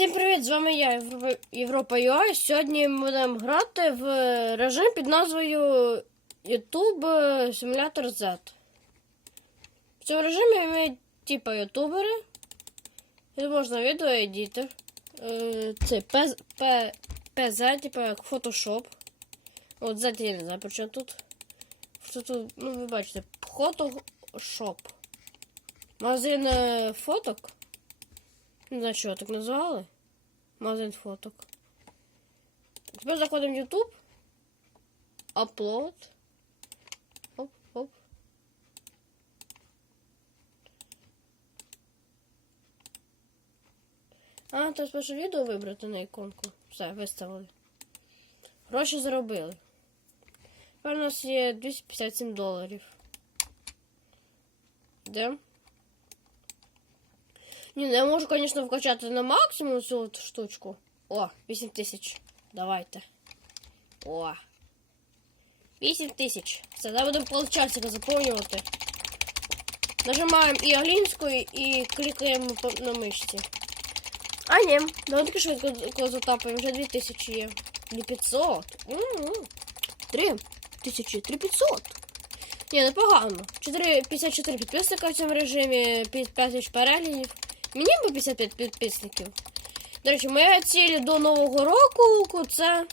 Всім привіт! З вами я, Європа- Європа. Сьогодні ми будемо грати в режим під назвою YouTube Simulator Z. В цьому режимі ми типа ютубери. Тут можна відео едітор. Е, Це ПЗ, типа як Photoshop. От Z я не знаю, при чому тут. Що тут, ну ви бачите, Photoshop. Магазин е, фоток. Не знаю, що так назвали. Магазин фоток. Тепер заходимо в YouTube. Upload. Оп, оп. А, то спершу відео вибрати на іконку. Все, виставили. Гроші заробили. Тепер у нас є 257 доларів. Де? Ні, ну я можу, звісно, вкачати на максимум цю от штучку. О, 8 тисяч. Давайте. О. 8 тисяч. Все, зараз будемо полчасика заповнювати. Нажимаємо і англійською, і клікаємо на мишці. А ні, давай таки швидко затапаємо, вже 2000 є. 2500. М-м. 3 тисячі, 3500. Ні, непогано. 4, 54 підписника в цьому режимі, 5 тисяч переглядів. Мені би 55 підписників. До речі, моя ціль до Нового року це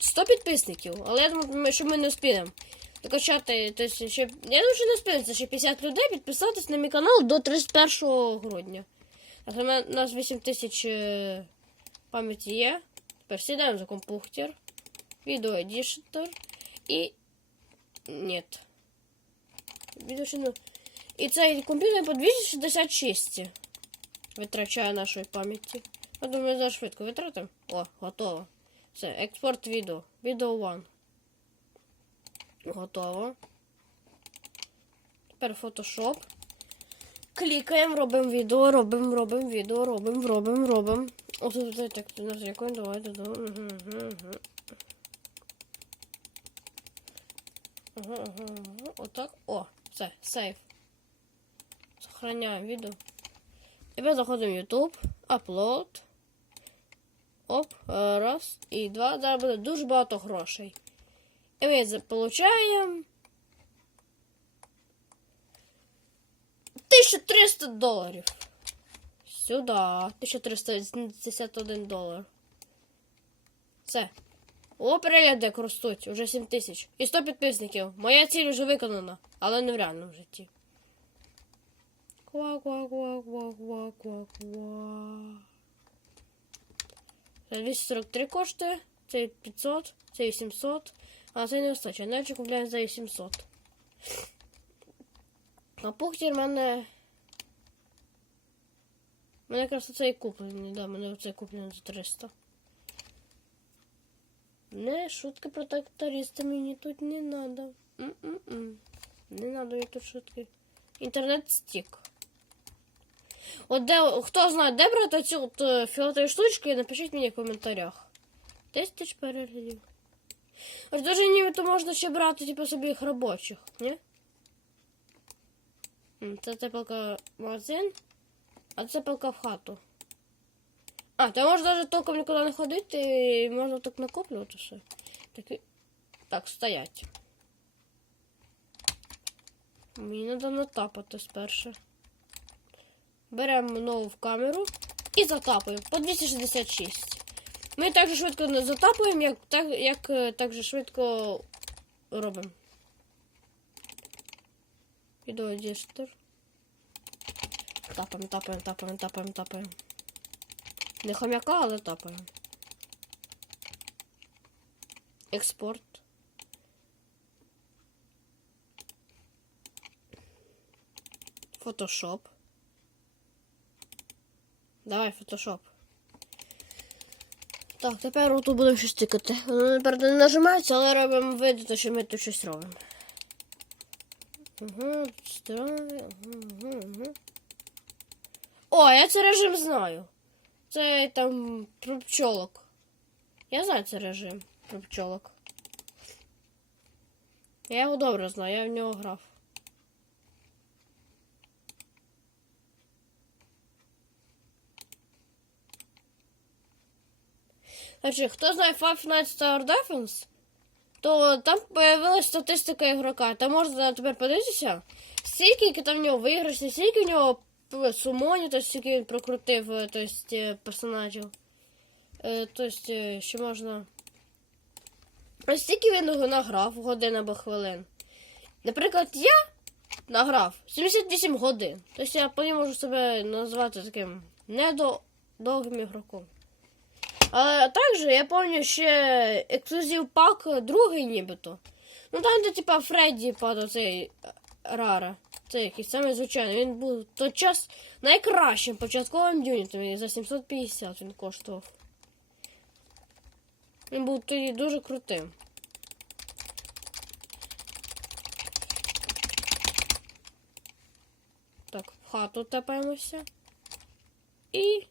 100 підписників. Але я думаю, що ми не встигнемо. Докачати, тобто ще. Я думаю, що не встигнемо. Це ще 50 людей підписатись на мій канал до 31 грудня. А у нас 8 тисяч е, пам'яті є. Тепер сідаємо за комп'ютер. Відео. І. Нет. Відео ще не- І цей комп'ютер по 266 витрачає нашої пам'яті. Я думаю, за швидко витратимо. О, готово. Все, експорт відео. Відео One. Готово. Тепер Photoshop. Клікаємо, робимо відео, робимо, робимо відео, робимо, робимо, робимо. Ось тут так, на якої давайте. да, угу, угу, угу. Ага, ага, ага. Отак. О, все, сейф. Сохраняємо відео. Тепер заходимо в YouTube, upload. Оп, е, раз і два. Зараз буде дуже багато грошей. І ми получаємо 1300 доларів. Сюди. 1381 долар. Все. О, перегляди ростуть, уже 7 тисяч. І 100 підписників. Моя ціль вже виконана, але не в реальному житті. Ква, ква, ква, ква, ква, ква, ква. Це 243 коштує, це 500, це 800, а це не вистачає. Навіть купляємо за 800. А пухтір в мене. У мене якраз оцей куплений, да, у мене оцей куплений за 300. Не, шутки про тракториста мені тут не надо. М-м-м. Не надо мені тут шутки. Інтернет стік. От де, хто знає, де брати ці от е, фіолетові штучки, напишіть мені в коментарях. 10 тисяч переглядів. Ось даже нібито можна ще брати, типу, собі їх робочих, ні? Це тепелка магазин, а це пилка в хату. А, то можна навіть толком нікуди не ходити, і можна так накоплювати все. Так, і- так стоять. Мені треба натапати спершу. Беремо нову в камеру і затапуємо по 266. Ми так же швидко не затапуємо, як так, як е, так же швидко робимо. Відеодістер. Тапаємо, тапаємо, тапаємо, тапаємо, тапаємо. Не хомяка, але тапаємо. Експорт. Фотошоп. Давай, фотошоп. Так, тепер тут будемо щось тикати. Воно тепер не нажимається, але робимо видати, що ми тут щось робимо. Угу, угу, угу, угу. О, я цей режим знаю. Це там про пчолок. Я знаю цей режим про пчолок. Я його добре знаю, я в нього грав. Значить, хто знає Five Nights Tower Defense, то там появилась статистика ігрока. Там можна тепер подивитися, скільки там в нього виграшів, скільки в нього сумонів, то скільки він прокрутив е, то есть, е, персонажів. То есть, е, ще можна. Ось скільки він награв годин або хвилин. Наприклад, я награв 78 годин. Тобто я потім можу себе назвати таким недовгим ігроком. Але також я пам'ятаю ще ексклюзив пак другий нібито. Ну там, де типа Фредді падав цей е, Рара. Це якийсь самий звичайний. Він був той час найкращим початковим юнітом. І за 750 він коштував. Він був тоді дуже крутим. Так, в хату тепаємося. І.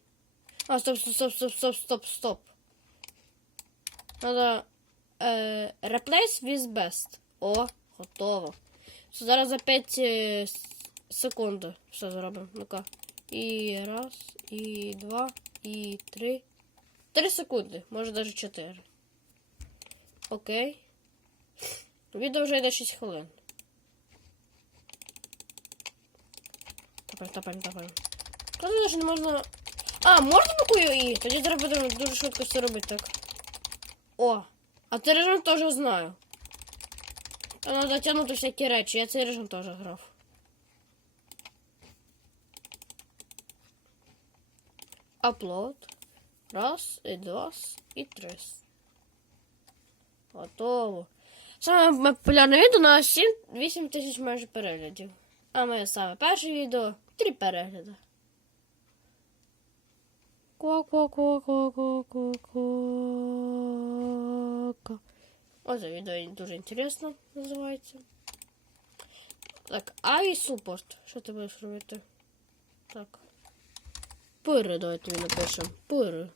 А, стоп, стоп, стоп, стоп, стоп, стоп, стоп. Надо е, replace with best. О, готово. Все, зараз за 5 е, секунд все зробимо. Ну-ка. І раз, і два, і три. Три секунди, може навіть 4. Окей. Відео вже йде 6 хвилин. Тапаємо, тапаємо, тапаємо. Коли навіть не можна. А, можна буквою І? Тоді треба дуже швидко все робити так. О! А цей режим теж знаю. Там треба тягнути всякі речі, я цей режим теж грав. Аплод. Раз, і два, і три. Готово. Саме популярне відео на 7, 8 тисяч майже переглядів. А моє саме перше відео 3 перегляди. Ка-ка-ка-ка-ка-ка-ка. Оце відео дуже інтересно називається. Так, ай супорт. Що ти будеш робити? Так. Пири, давай тобі напишемо. Пири.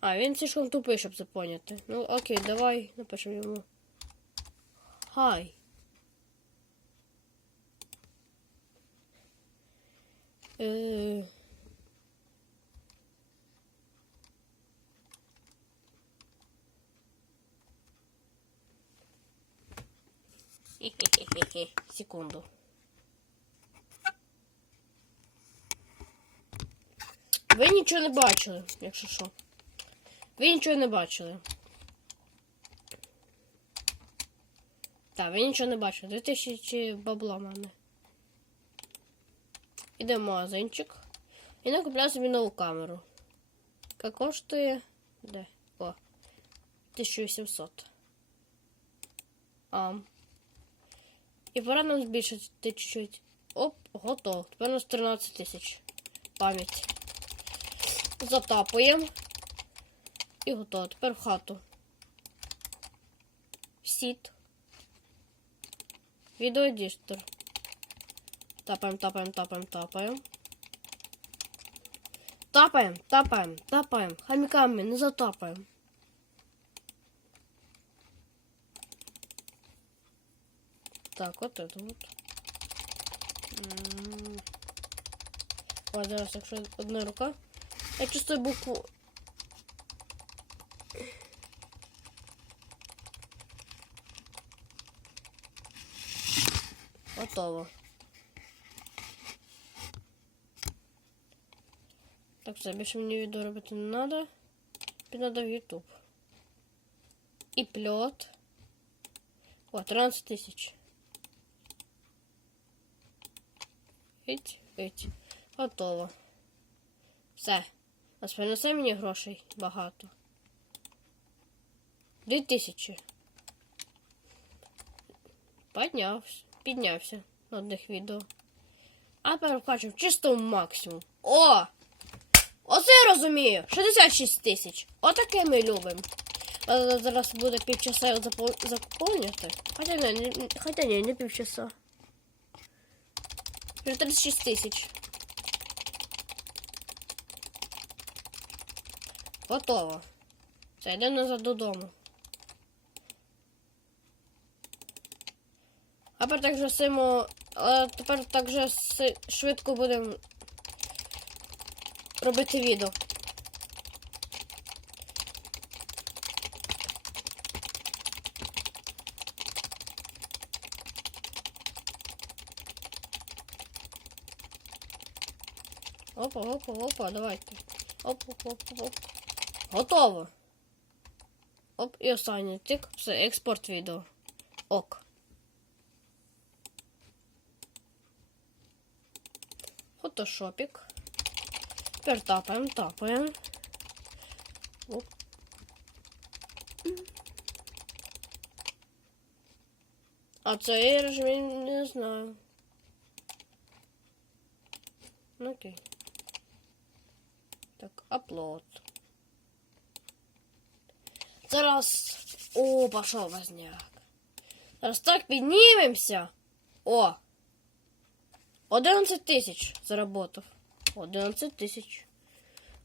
А, він слишком тупий, щоб це поняти. Ну, окей, давай напишемо йому. Хай. Е... Секунду. Ви нічого не бачили, якщо що. Ви нічого не бачили. Так, ви нічого не бачили. 2000 бабла в мене. Іде в магазинчик. І накупляю собі нову камеру. Яка коштує. Де? О. 1800. А. І пора нам збільшити чуть-чуть. Оп, готово. Тепер у нас 13 тисяч. Пам'ять. Затапуємо. І готово. Тепер в хату. Сіт. Відеодістер. Тапаємо, тапаємо, тапаємо, тапаємо. Тапаємо, тапаємо, тапаємо. Хаміками не затапаємо. Так, от это вот. М. Ось зараз, якщо одна рука. Я чувствую букву. Готово. Так, все, більше мені відео робити не треба. Треба в YouTube. І пльот. О, 13 тисяч. Іть, іть. Готово. Все. Ось принесе мені грошей багато. Дві тисячі. Піднявся. Піднявся на одних відео. А тепер вкачу чисто максимум. О! Оце я розумію! 66 тисяч. Отаке ми любимо. Зараз буде півчаса його запо- заповнювати. Хоча не, хоча ні, не півчаса. Вже 36 тисяч. Готово. Це йдемо назад додому. А тепер так же симо. А тепер так же швидко будемо робити відео. Опа, опа, опа, давайте. Оп, оп, оп, оп, оп. Готово. Оп, і останній тик. Все, експорт відео. Ок. Фотошопік. Тепер тапаємо, тапаємо. Оп. А цей режим не знаю. Ну, окей. Так, аплод. Зараз. О, пішов возняк. Зараз так піднімемося. О! 11 тисяч заработав. 11 тисяч.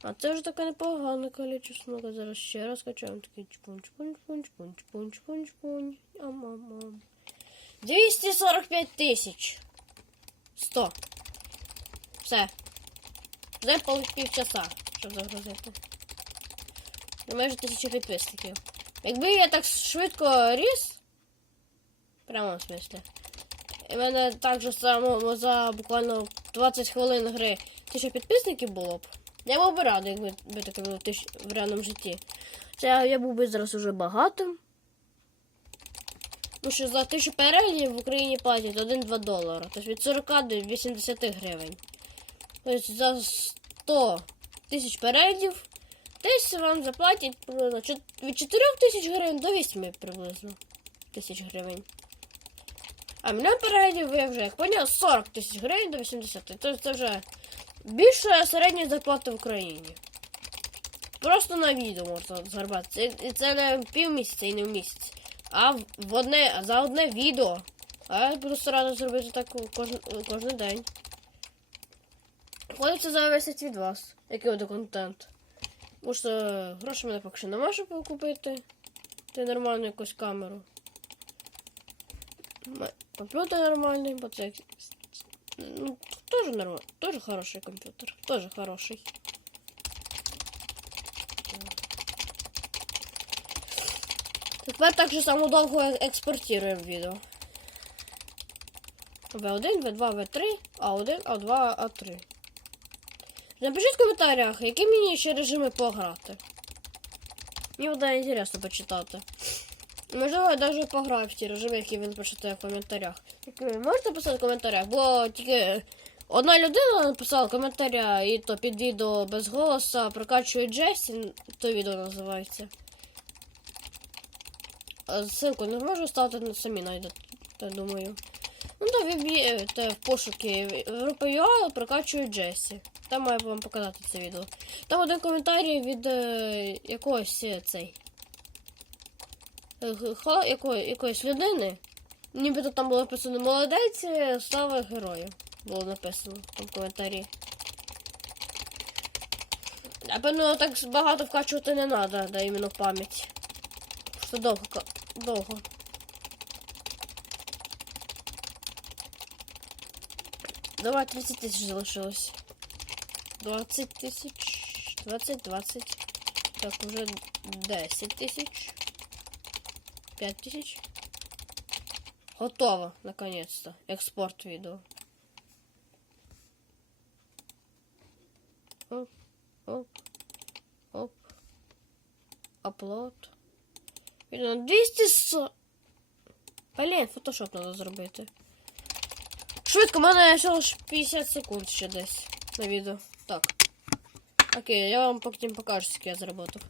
А це вже таке непогане количество. Ну-ка, зараз ще раз качаємо. Такий чпунь, чпунь, чпунь, чпунь, чпунь, чпунь, чпунь. Ам-ам-ам. 245 тисяч. 100. Все. Вже півчаса, щоб загрузити. Ну, майже тисячу підписників. Якби я так швидко ріс, прямо в смислі. І в мене так же само за буквально 20 хвилин гри тисяча підписників було б. Я був би радий, якби би таке було в, реальному житті. Це я був би зараз уже багатим. Тому що за тисячу переглядів в Україні платять 1-2 долара. Тобто від 40 до 80 гривень. Тобто за 100 тисяч переглядів десь вам заплатять від 4 тисяч гривень до 8 приблизно тисяч гривень. А мільйон переглядів я вже, як поняв, 40 тисяч гривень до 80. Тобто це вже більше середньої зарплати в Україні. Просто на відео можна. Це, і це не пів місяця і не в місяць. А в одне, за одне відео. А я буду старатися зробити так кожен, кожен день. Ходить це залежить від вас, який буде контент. Тому що гроші мене поки що нема, щоб купити. Ти нормальну якусь камеру. Комп'ютер нормальний, бо це. Ну, теж нормально. Теж хороший комп'ютер. Теж хороший. Тепер так же само довго е- експортуємо відео. В1, В2, В3, А1, А2, А3. Напишіть в коментарях, які мені ще режими пограти. Мені буде інтересно почитати. Можливо, я навіть пограю в ті режими, які ви напишете в коментарях. Можете писати в коментарях, бо тільки одна людина написала коментаря, і то під відео без голоса прокачує Джесі, то відео називається. Ссылку не можу ставити, ну, самі знайдете, думаю. Ну то виб'єте в пошуки Європа.ua прокачує Джесі. Там маю вам показати це відео. Там один коментарій від е, якогось е, цей. е, хо- якої, якоїсь людини. Нібито там було написано молодець, е, слава герою. Було написано в тому коментарі. Напевно, так багато вкачувати не треба, да, іменно в пам'ять. Що довго. довго. Давай 30 тисяч залишилось. 20 тисяч. 20, 20. Так, уже 10 тисяч. 5 тисяч. Готово, наконец-то. Експорт відео. Оп, оп, оп. Аплод. Відео на 240. Блін, фотошоп треба зробити. Швидко, в мене всього ж 50 секунд ще десь на відео. Окей, я вам потім покажу, скільки я заработав.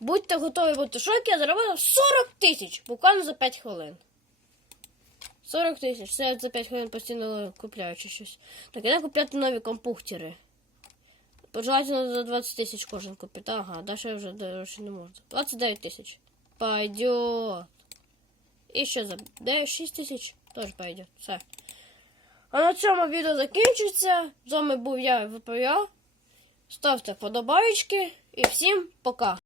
Будьте готові бути в шокі, я заработав 40 тисяч, буквально за 5 хвилин. 40 тисяч. Це я за 5 хвилин постійно купляю чи щось. Так, я купляти нові компухтери. Пожелательно за 20 тисяч кожен купити. Ага, далі я вже дорожче не можу. 29 тисяч. Пойдет. І ще за 6 тисяч теж пойдет. Все. А на цьому відео закінчується. З вами був я, ВПЯ. Ставте вподобайки і всім пока.